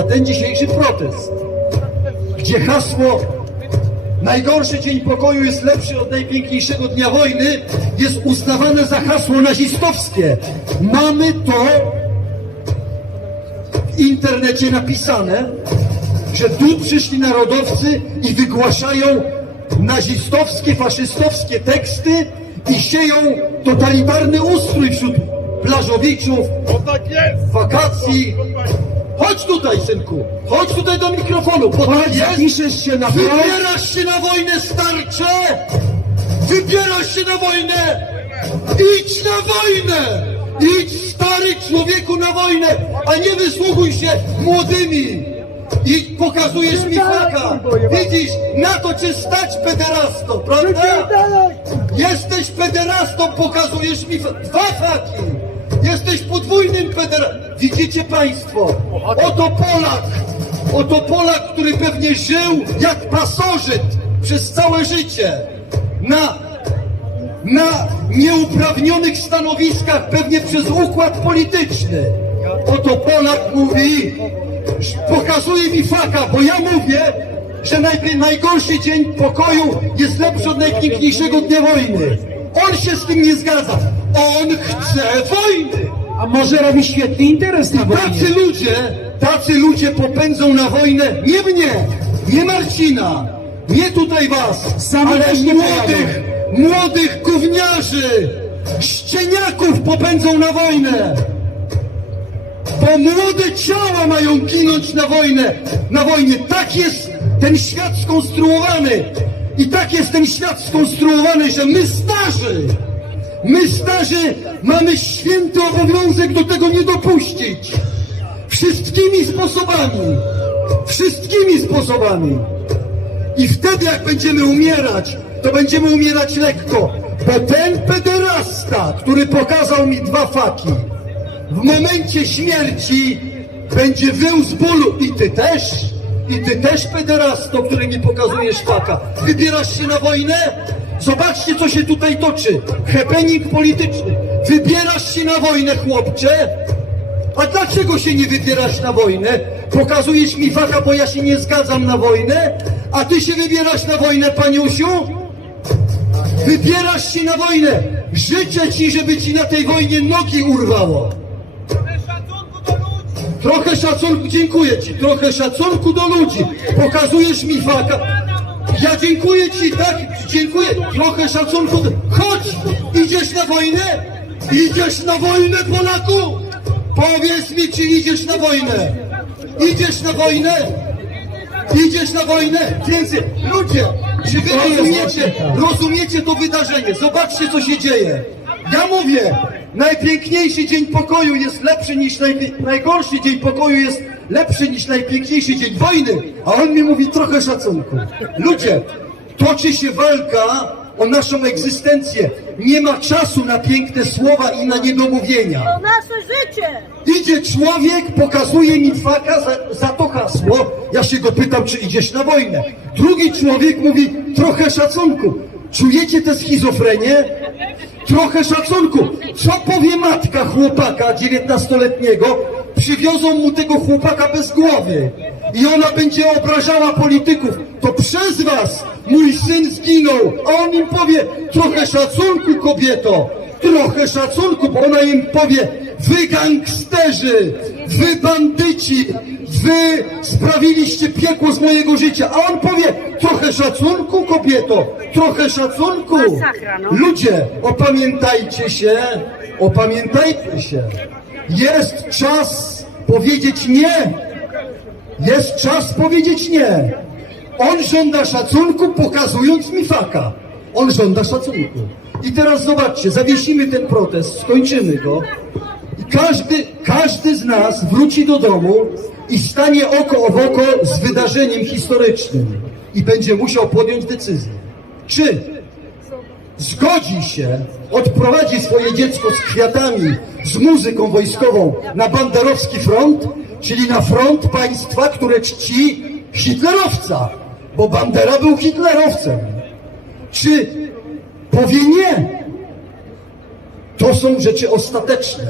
za ten dzisiejszy protest, gdzie hasło najgorszy dzień pokoju jest lepszy od najpiękniejszego dnia wojny, jest uznawane za hasło nazistowskie. Mamy to w internecie napisane, że tu przyszli narodowcy i wygłaszają nazistowskie, faszystowskie teksty i sieją totalitarny ustrój wśród plażowiczów, tak wakacji. Chodź tutaj, synku, chodź tutaj do mikrofonu, bo. Zapiszesz się na front? Wybierasz się na wojnę, starcze! Wybierasz się na wojnę! Idź na wojnę! Idź, stary człowieku, na wojnę, a nie wysługuj się młodymi! I pokazujesz mi flaka! Widzisz, na to cię stać, pederasto, prawda? Jesteś pederastą, pokazujesz mi dwa flaki! Jesteś podwójnym pederastą! Widzicie państwo? Oto Polak! Oto Polak, który pewnie żył jak pasożyt przez całe życie na, na nieuprawnionych stanowiskach, pewnie przez układ polityczny. Oto Polak mówi, pokazuje mi faka, bo ja mówię, że najpierw najgorszy dzień pokoju jest lepszy od najpiękniejszego dnia wojny. On się z tym nie zgadza. On chce wojny. A może robi świetny interes na wojnie? Tacy ludzie, tacy ludzie popędzą na wojnę nie mnie, nie Marcina, nie tutaj was, Sami ale też nie młodych, młodych gówniarzy, ścieniaków popędzą na wojnę. Bo młode ciała mają ginąć na wojnę, na wojnie. Tak jest ten świat skonstruowany. I tak jest ten świat skonstruowany, że my starzy, my starzy mamy święty obowiązek do tego nie dopuścić. Wszystkimi sposobami. Wszystkimi sposobami. I wtedy jak będziemy umierać, to będziemy umierać lekko. Bo ten pederasta, który pokazał mi dwa faki, w momencie śmierci będzie wył z bólu. I ty też? I ty też, pederasto, który mi pokazujesz faka. Wybierasz się na wojnę? Zobaczcie, co się tutaj toczy. Happening polityczny. Wybierasz się na wojnę, chłopcze? A dlaczego się nie wybierasz na wojnę? Pokazujesz mi faka, bo ja się nie zgadzam na wojnę? A ty się wybierasz na wojnę, paniusiu? Wybierasz się na wojnę. Życzę ci, żeby ci na tej wojnie nogi urwało. Trochę szacunku, dziękuję ci, trochę szacunku do ludzi. Pokazujesz mi faka. Ja dziękuję ci, tak, dziękuję. Trochę szacunku. do- Chodź, idziesz na wojnę? Idziesz na wojnę, Polaku? Powiedz mi, czy idziesz na wojnę? Idziesz na wojnę? Idziesz na wojnę? Więcej, ludzie, czy wy rozumiecie, rozumiecie to wydarzenie? Zobaczcie, co się dzieje. Ja mówię, najpiękniejszy dzień pokoju jest lepszy niż najgorszy dzień pokoju jest lepszy niż najpiękniejszy dzień wojny. A on mi mówi trochę szacunku. Ludzie, toczy się walka o naszą egzystencję. Nie ma czasu na piękne słowa i na niedomówienia. To nasze życie! Idzie człowiek, pokazuje mi faka za, za to hasło. Ja się go pytam, czy idziesz na wojnę. Drugi człowiek mówi, trochę szacunku. Czujecie tę schizofrenię? Trochę szacunku. Co powie matka chłopaka dziewiętnastoletniego? Przywiozą mu tego chłopaka bez głowy. I ona będzie obrażała polityków. To przez was mój syn zginął. A on im powie, trochę szacunku kobieto. Trochę szacunku, bo ona im powie, wy gangsterzy, wy bandyci, wy sprawiliście piekło z mojego życia. A on powie, trochę szacunku kobieto, trochę szacunku. No. Ludzie, opamiętajcie się, opamiętajcie się. Jest czas powiedzieć nie. Jest czas powiedzieć nie. On żąda szacunku, pokazując mi faka. On żąda szacunku. I teraz zobaczcie, zawiesimy ten protest, skończymy go. I każdy, każdy z nas wróci do domu i stanie oko w oko z wydarzeniem historycznym. I będzie musiał podjąć decyzję. Czy zgodzi się, odprowadzi swoje dziecko z kwiatami, z muzyką wojskową na banderowski front, czyli na front państwa, które czci hitlerowca, bo Bandera był hitlerowcem. Czy powie nie? To są rzeczy ostateczne.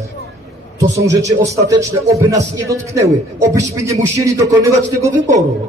To są rzeczy ostateczne, oby nas nie dotknęły, obyśmy nie musieli dokonywać tego wyboru.